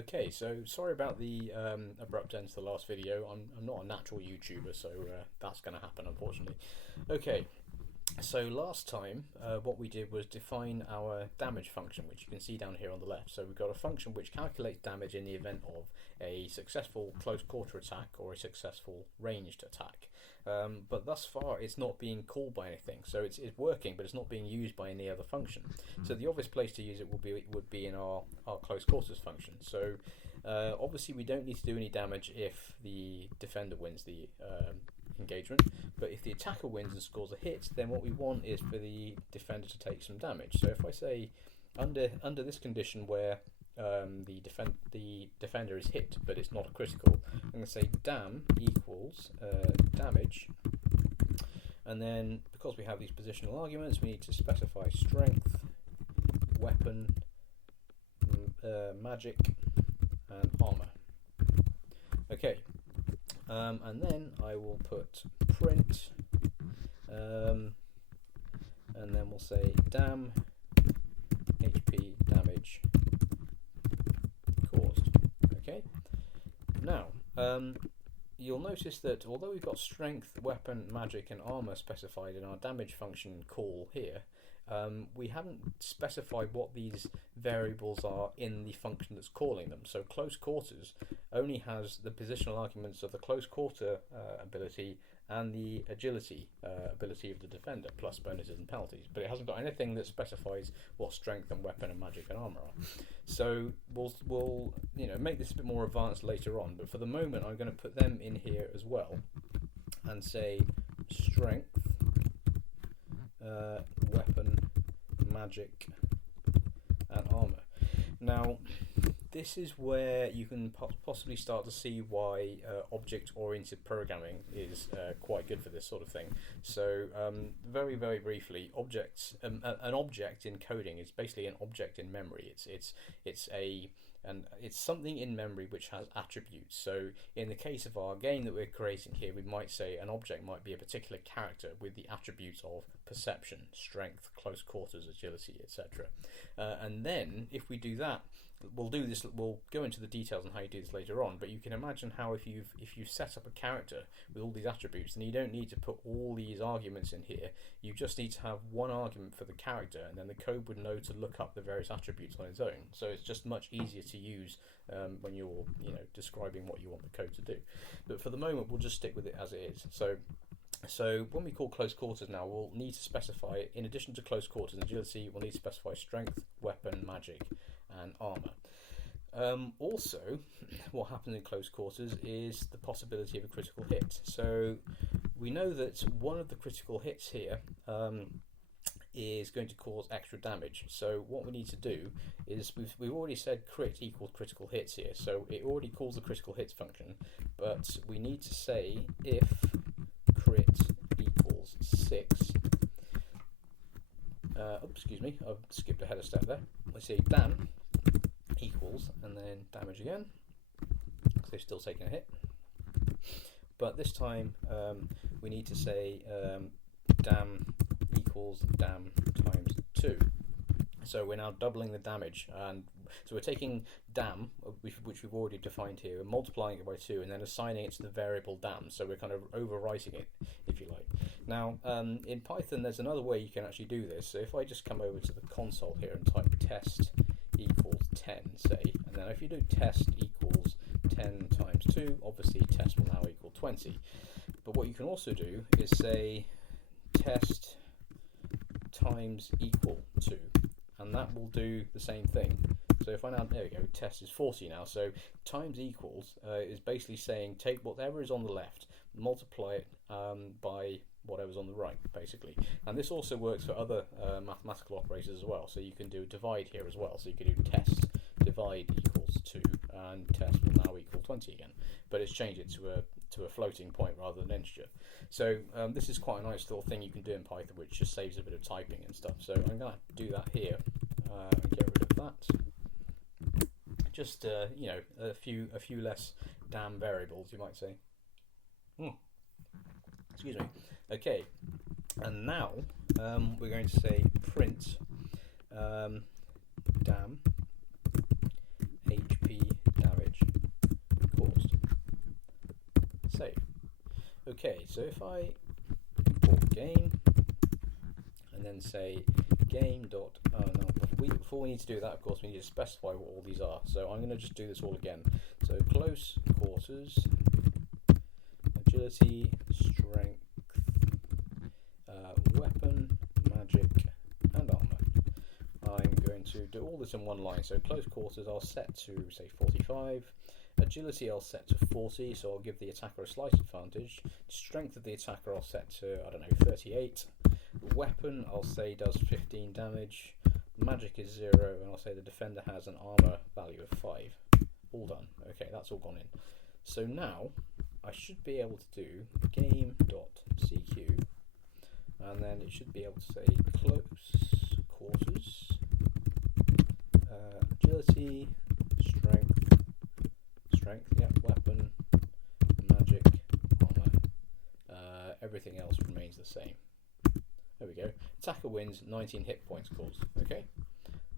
Okay, so sorry about the abrupt end to the last video. I'm not a natural YouTuber, so that's going to happen, unfortunately. Okay, so last time what we did was define our damage function, which you can see down here on the left. So we've got a function which calculates damage in the event of a successful close quarter attack or a successful ranged attack. But thus far it's not being called by anything, so it's working, but it's not being used by any other function. So the obvious place to use it would be in our close quarters function. So obviously we don't need to do any damage if the defender wins the engagement, but if the attacker wins and scores a hit, then what we want is for the defender to take some damage. So if I say under this condition where the defender is hit but it's not a critical, I'm going to say dam equals damage, and then because we have these positional arguments, we need to specify strength, weapon, magic, and armor. Okay. And then I will put print, and then we'll say dam HP damage caused. Okay. Now, you'll notice that although we've got strength, weapon, magic, and armor specified in our damage function call here, we haven't specified what these variables are in the function that's calling them. So close quarters only has the positional arguments of the close quarter ability and the agility ability of the defender, plus bonuses and penalties, but it hasn't got anything that specifies what strength and weapon and magic and armor are. So we'll make this a bit more advanced later on, but for the moment I'm going to put them in here as well and say strength, weapon, magic, and armor. Now, this is where you can possibly start to see why object-oriented programming is quite good for this sort of thing. So, very, very briefly, objects. An object in coding is basically an object in memory. It's something in memory which has attributes. So in the case of our game that we're creating here, we might say an object might be a particular character with the attributes of perception, strength, close quarters, agility, etc. And then if we do that, we'll go into the details on how you do this later on, but you can imagine how if you've set up a character with all these attributes, then you don't need to put all these arguments in here. You just need to have one argument for the character, and then the code would know to look up the various attributes on its own. So it's just much easier to use when you're describing what you want the code to do. But for the moment, we'll just stick with it as it is. So when we call close quarters now, we'll need to specify, in addition to close quarters and agility, we'll need to specify strength, weapon, magic, and armor. Also, what happens in close quarters is the possibility of a critical hit. So we know that one of the critical hits here is going to cause extra damage. So what we need to do is we've already said crit equals critical hits here, so it already calls the critical hits function, but we need to say if crit equals 6. Excuse me, I've skipped ahead a step there. Let's say dam equals, and then damage again, because they've still taken a hit. But this time we need to say dam equals dam times 2. So we're now doubling the damage, and so we're taking dam, which we've already defined here, and multiplying it by 2, and then assigning it to the variable dam. So we're kind of overwriting it, if you like. Now, in Python, there's another way you can actually do this. So if I just come over to the console here and type test equals 10, say, and then if you do test equals 10 times 2, obviously test will now equal 20. But what you can also do is say test times equal 2, and that will do the same thing. So if I now, there we go, test is 40 now, so times equals is basically saying take whatever is on the left, multiply it by whatever's on the right, basically. And this also works for other mathematical operators as well, so you can do divide here as well, so you can do test divide equals 2, and test will now equal 20 again, but it's changed it to a floating point rather than integer. So this is quite a nice little thing you can do in Python, which just saves a bit of typing and stuff. So I'm going to do that here and get rid of that. Just a few less damn variables, you might say. Excuse me. Okay, and now we're going to say print dam HP Okay, so if I import game and then say game dot before we need to do that, of course, we need to specify what all these are. So I'm going to just do this all again. So close quarters, agility, strength, weapon, magic, and armor. I'm going to do all this in one line. So close quarters I'll set to say 45. Agility I'll set to 40, so I'll give the attacker a slight advantage. Strength of the attacker I'll set to, I don't know, 38. Weapon I'll say does 15 damage. Magic is 0, and I'll say the defender has an armor value of 5. All done. Okay, that's all gone in. So now I should be able to do game.cq, and then it should be able to say close quarters, agility, strength, yeah, weapon, magic, armor. Everything else remains the same. There we go. Attacker wins, 19 hit points caused. Okay,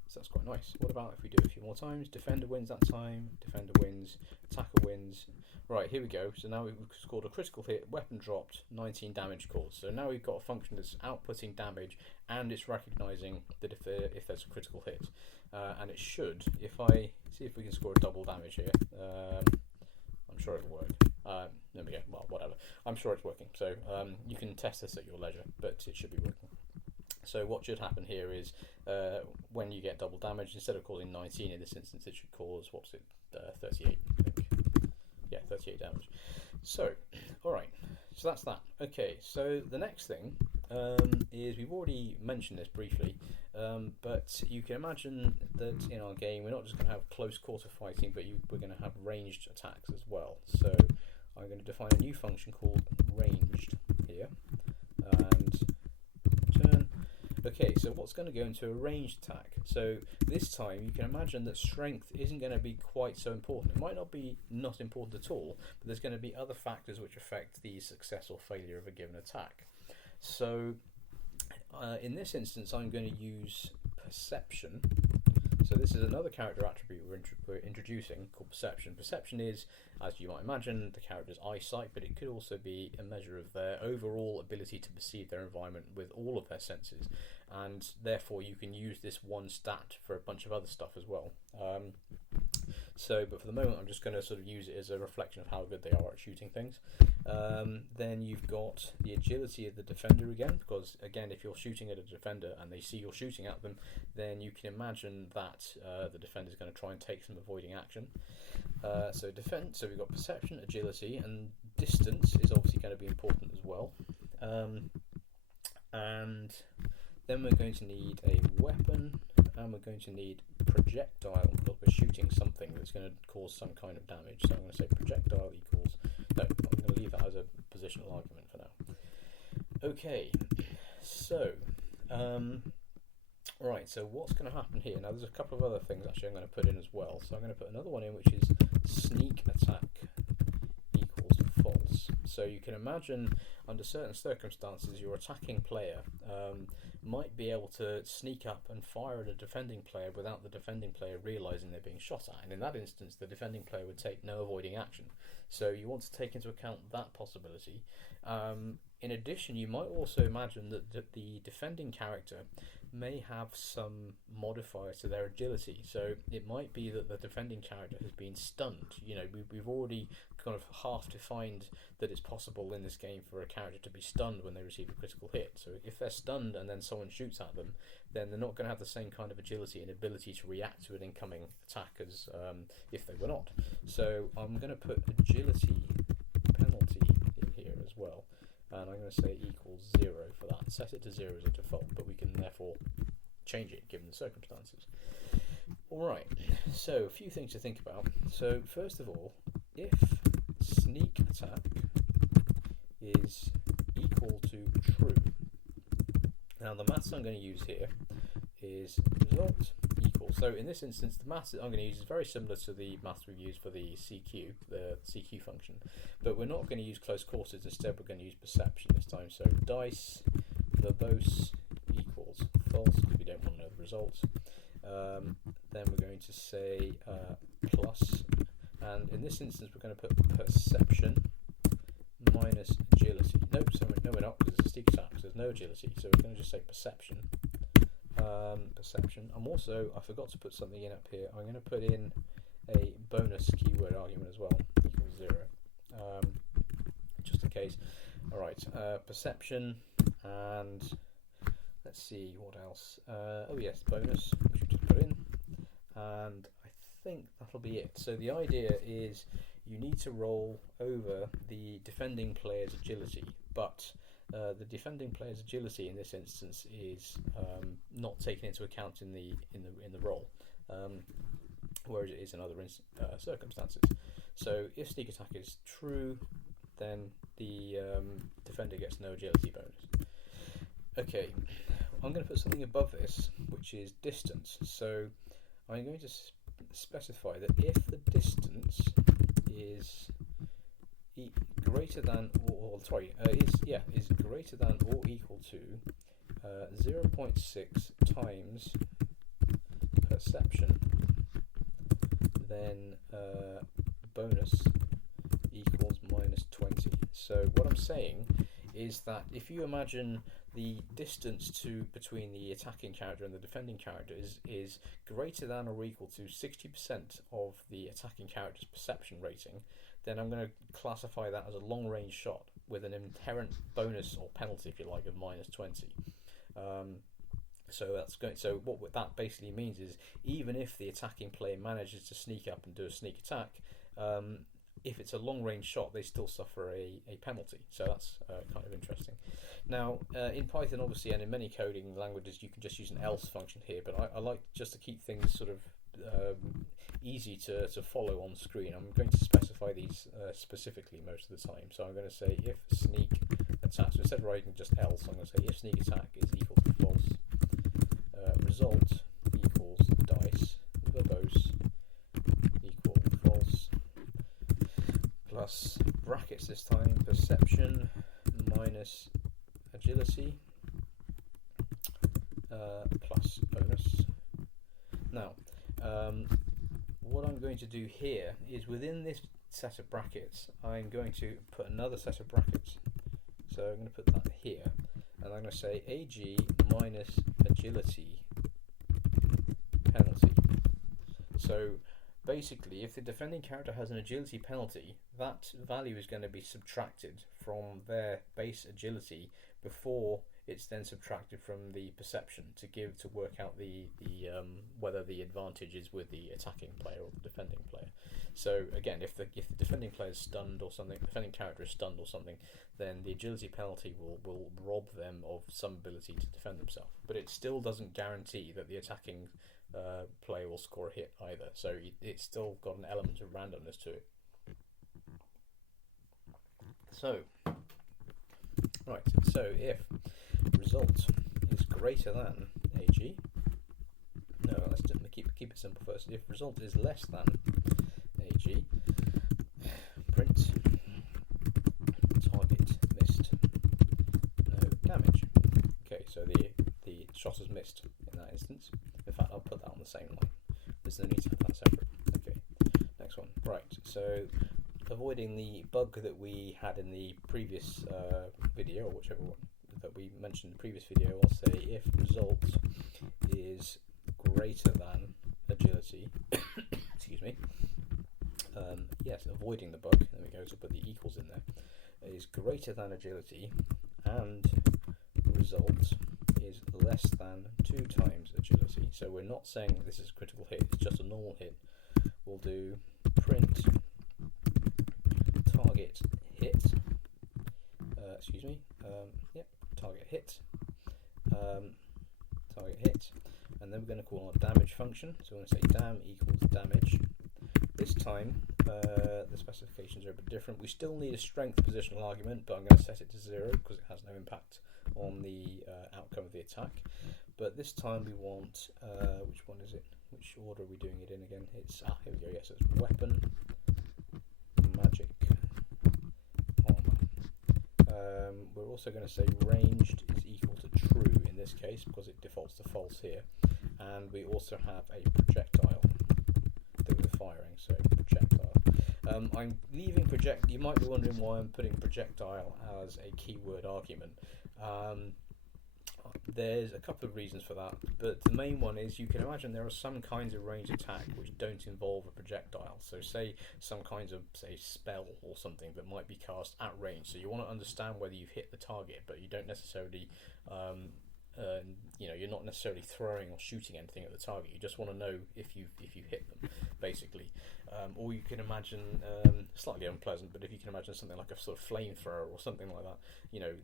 so that's quite nice. What about if we do it a few more times? Defender wins that time, defender wins, attacker wins. Right, here we go. So now we've scored a critical hit, weapon dropped, 19 damage caused. So now we've got a function that's outputting damage and it's recognising that if there's a critical hit. And it should, if I see if we can score a double damage here, I'm sure it'll work. There we go, well, whatever. I'm sure it's working. So you can test this at your leisure, but it should be working. So what should happen here is when you get double damage, instead of causing 19 in this instance, it should cause, 38, I think. Yeah, 38 damage. So, alright, so that's that. Okay, so the next thing is, we've already mentioned this briefly, but you can imagine that in our game we're not just going to have close quarter fighting, but we're going to have ranged attacks as well. So I'm going to define a new function called ranged here, and turn. Okay, so what's going to go into a ranged attack? So this time you can imagine that strength isn't going to be quite so important. It might not be not important at all, but there's going to be other factors which affect the success or failure of a given attack. So in this instance I'm going to use perception. So this is another character attribute we're introducing called perception. Perception is, as you might imagine, the character's eyesight, but it could also be a measure of their overall ability to perceive their environment with all of their senses, and therefore you can use this one stat for a bunch of other stuff as well. But for the moment I'm just going to sort of use it as a reflection of how good they are at shooting things. Then you've got the agility of the defender again, because again, if you're shooting at a defender and they see you're shooting at them, then you can imagine that the defender is going to try and take some avoiding action. So we've got perception, agility, and distance is obviously going to be important as well. And then we're going to need a weapon, and we're going to need projectile, because we're shooting something that's going to cause some kind of damage. So I'm going to say projectile equals, no, I'm going to leave that as a positional argument for now. Okay, so right, so what's going to happen here? Now there's a couple of other things actually I'm going to put in as well. So I'm going to put another one in, which is sneak attack equals false. So you can imagine under certain circumstances your attacking player might be able to sneak up and fire at a defending player without the defending player realising they're being shot at, and in that instance the defending player would take no avoiding action. So you want to take into account that possibility. In addition, you might also imagine that the defending character may have some modifier to their agility. So it might be that the defending character has been stunned. You know, we've already kind of half defined that it's possible in this game for a character to be stunned when they receive a critical hit. So if they're stunned and then someone shoots at them, then they're not going to have the same kind of agility and ability to react to an incoming attack as if they were not. So I'm going to put agility penalty in here as well. And I'm going to say equals 0 for that. Set it to 0 as a default, but we can therefore change it given the circumstances. Alright, so a few things to think about. So first of all, if sneak attack is equal to true, now the maths I'm going to use here is result equals. So in this instance, the maths that I'm going to use is very similar to the maths we've used for the CQ function, but we're not going to use close quarters. Instead, we're going to use perception this time. So dice verbose equals false, because we don't want to know the results. Then we're going to say plus, and in this instance, we're going to put perception minus agility. Nope, so no we're not, because it's a sneak attack, so there's no agility, so we're going to just say perception. Perception. I forgot to put something in up here. I'm going to put in a bonus keyword argument as well, equals 0, just in case. Alright, perception, and let's see what else. Oh yes, bonus, which we just put in, and I think that'll be it. So the idea is you need to roll over the defending player's agility, but the defending player's agility in this instance is not taken into account in the roll, whereas it is in other circumstances. So if sneak attack is true, then the defender gets no agility bonus. Okay, I'm going to put something above this, which is distance. So I'm going to specify that if the distance is greater than is greater than or equal to 0.6 times perception, then bonus equals minus 20. So what I'm saying is that if you imagine the distance between the attacking character and the defending character is greater than or equal to 60% of the attacking character's perception rating, then I'm going to classify that as a long-range shot with an inherent bonus or penalty, if you like, of minus 20. So what that basically means is, even if the attacking player manages to sneak up and do a sneak attack, if it's a long-range shot, they still suffer a penalty. So that's kind of interesting. Now, in Python, obviously, and in many coding languages, you can just use an else function here, but I like just to keep things sort of easy to follow on screen. I'm going to specify these specifically most of the time. So I'm going to say if sneak attack, so instead of writing just else, I'm going to say if sneak attack is equal to false, result equals dice, verbose equal false, plus brackets this time, perception minus agility plus bonus. Now, what I'm going to do here is within this set of brackets, I'm going to put another set of brackets. So I'm going to put that here, and I'm going to say AG minus agility penalty. So basically, if the defending character has an agility penalty, that value is going to be subtracted from their base agility before it's then subtracted from the perception to work out the whether the advantage is with the attacking player or the defending player. So again, if the defending player is stunned or something, the defending character is stunned or something, then the agility penalty will rob them of some ability to defend themselves. But it still doesn't guarantee that the attacking player will score a hit either. So it's still got an element of randomness to it. So, right. So if result is greater than AG, no, let's just keep it simple first. If result is less than AG, print target missed, no damage. Okay, so the shot is missed in that instance. In fact, I'll put that on the same line. There's no need to have that separate. Okay, next one. Right, so avoiding the bug that we had in the previous video, or whichever one that we mentioned in the previous video, I'll say if result is greater than agility, excuse me, yes, avoiding the bug, there we go, so put the equals in there, is greater than agility, and result is less than 2 times agility. So we're not saying this is a critical hit, it's just a normal hit. We'll do print target hit, target hit, and then we're going to call our damage function. So we're going to say dam equals damage. This time the specifications are a bit different. We still need a strength positional argument, but I'm going to set it to 0 because it has no impact on the outcome of the attack. But this time we want, which one is it? Which order are we doing it in again? It's, here we go, yes, it's weapon, magic, armor. We're also going to say ranged is equal to true in this case because it defaults to false here. And we also have a projectile that we're firing, so projectile. I'm leaving project. You might be wondering why I'm putting projectile as a keyword argument. There's a couple of reasons for that, but the main one is you can imagine there are some kinds of ranged attack which don't involve a projectile. So say some kinds of, say, spell or something that might be cast at range. So you want to understand whether you've hit the target, but you don't necessarily, you're not necessarily throwing or shooting anything at the target. You just want to know if you hit them, basically. Or you can imagine, slightly unpleasant, but if you can imagine something like a sort of flamethrower or something like that,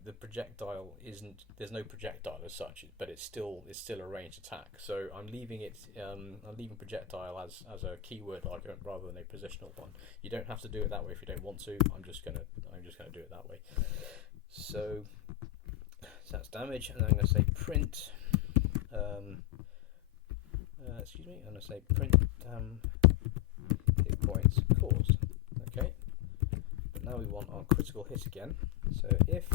the projectile isn't. There's no projectile as such, but it's still a ranged attack. So I'm leaving it. I'm leaving projectile as a keyword argument rather than a positional one. You don't have to do it that way if you don't want to. I'm just gonna do it that way. So that's damage, and then I'm going to say print. I'm going to say print hit points caused. Okay, but now we want our critical hit again. So if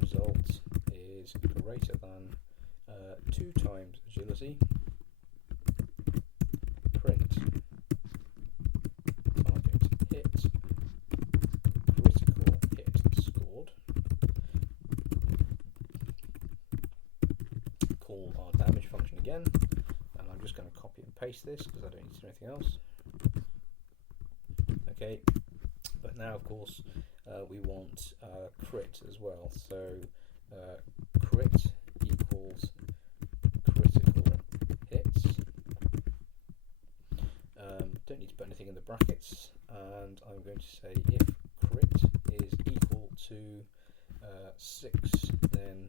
result is greater than 2 times agility, print target hit critical hit scored. Call our damage function again, and I'm just going to copy and paste this because I don't need to do anything else. Okay, but now of course we want crit as well. So crit equals critical hits. Don't need to put anything in the brackets, and I'm going to say if crit is equal to 6, then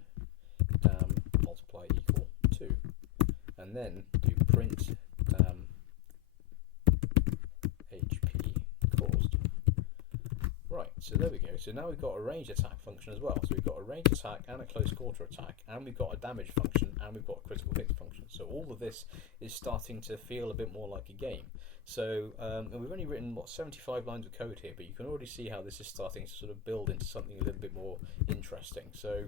dam multiply equal 2, and then do print dam HP caused. Right, so there we go. So now we've got a range attack function as well. So we've got a range attack and a close quarter attack, and we've got a damage function, and we've got a critical hit function. So all of this is starting to feel a bit more like a game. So and we've only written 75 lines of code here, but you can already see how this is starting to sort of build into something a little bit more interesting. So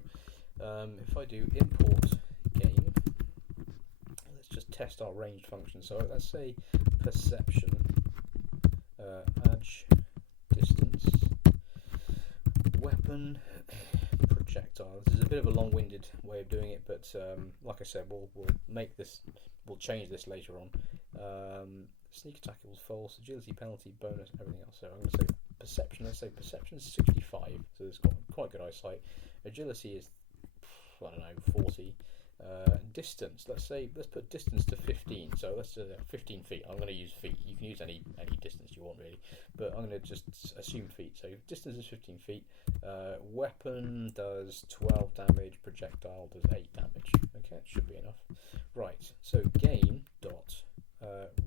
if I do import game, let's just test our ranged function. So let's say perception edge distance weapon projectile. This is a bit of a long-winded way of doing it, but like I said, we'll change this later on. Sneak attack equals false, agility penalty, bonus, everything else. So I'm going to say perception. Let's say perception is 65, so it's got quite good eyesight. Agility is 40. Distance, let's put distance to 15. So let's 15 feet. I'm going to use feet. You can use any distance you want really, but I'm going to just assume feet. So distance is 15 feet. Weapon does 12 damage. Projectile does 8 damage. Okay, it should be enough. Right. So game dot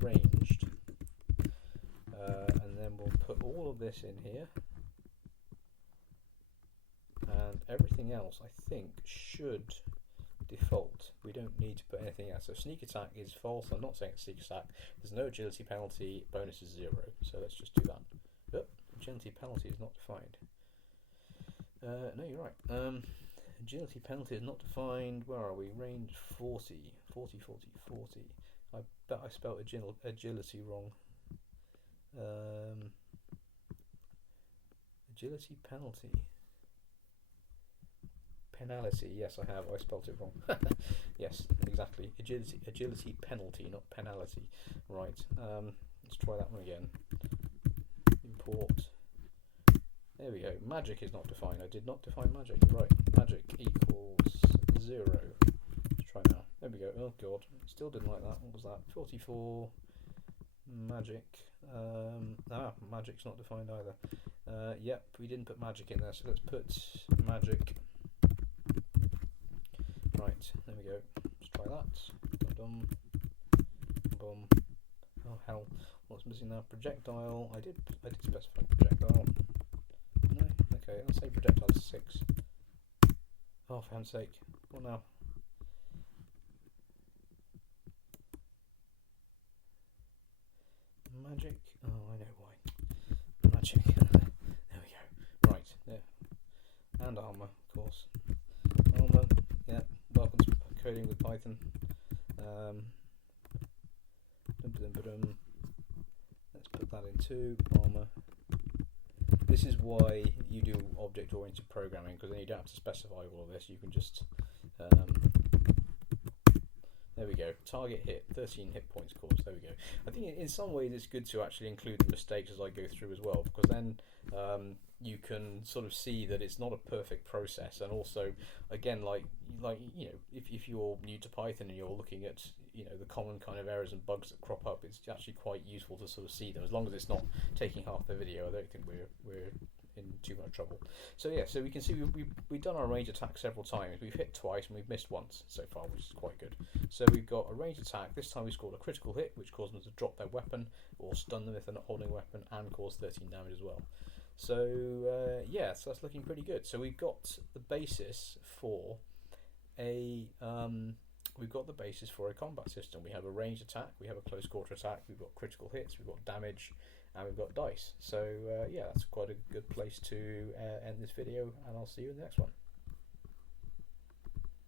ranged, and then we'll put all of this in here, and everything else I think should default. We don't need to put anything else. So sneak attack is false. I'm not saying it's sneak attack. There's no agility penalty. Bonus is 0. So let's just do that. But agility penalty is not defined. No, you're right. Agility penalty is not defined. Where are we? Range 40. I bet I spelled agility wrong. Agility penalty. Penalty, yes I have, I spelt it wrong. Yes, exactly. Agility penalty, not penalty. Right, let's try that one again. Import. There we go. Magic is not defined. I did not define magic. Right, magic equals 0. Let's try now. There we go. Oh god, still didn't like that. What was that? 44. Magic. Magic's not defined either. Yep, we didn't put magic in there, so let's put magic. Right, there we go. Let's try that. Dum bum. Oh hell, what's missing now? Projectile. I did specify projectile. No, okay. Let's say projectile is 6. Oh, for heaven's sake! What now? Magic. Oh, I know why. Magic. There we go. Right, there. And armor, of course. Armor. Yeah. Welcome to coding with Python. Let's put that in 2. Armor this is why you do object-oriented programming, because then you don't have to specify all of this. You can just there we go. Target hit, 13 hit points caused. There we go. I think in some ways it's good to actually include the mistakes as I go through as well, because then you can sort of see that it's not a perfect process. And also, again, like you know, if you're new to Python and you're looking at, you know, the common kind of errors and bugs that crop up, it's actually quite useful to sort of see them. As long as it's not taking half the video, I don't think we're in too much trouble. So yeah, so we can see we've done our range attack several times. We've hit twice and we've missed once so far, which is quite good. So we've got a range attack. This time we scored a critical hit, which caused them to drop their weapon or stun them if they're not holding a weapon, and cause 13 damage as well. So yeah, so that's looking pretty good. So we've got the basis for a combat system. We have a ranged attack, we have a close quarter attack, we've got critical hits, we've got damage, and we've got dice. So yeah, that's quite a good place to end this video, and I'll see you in the next one.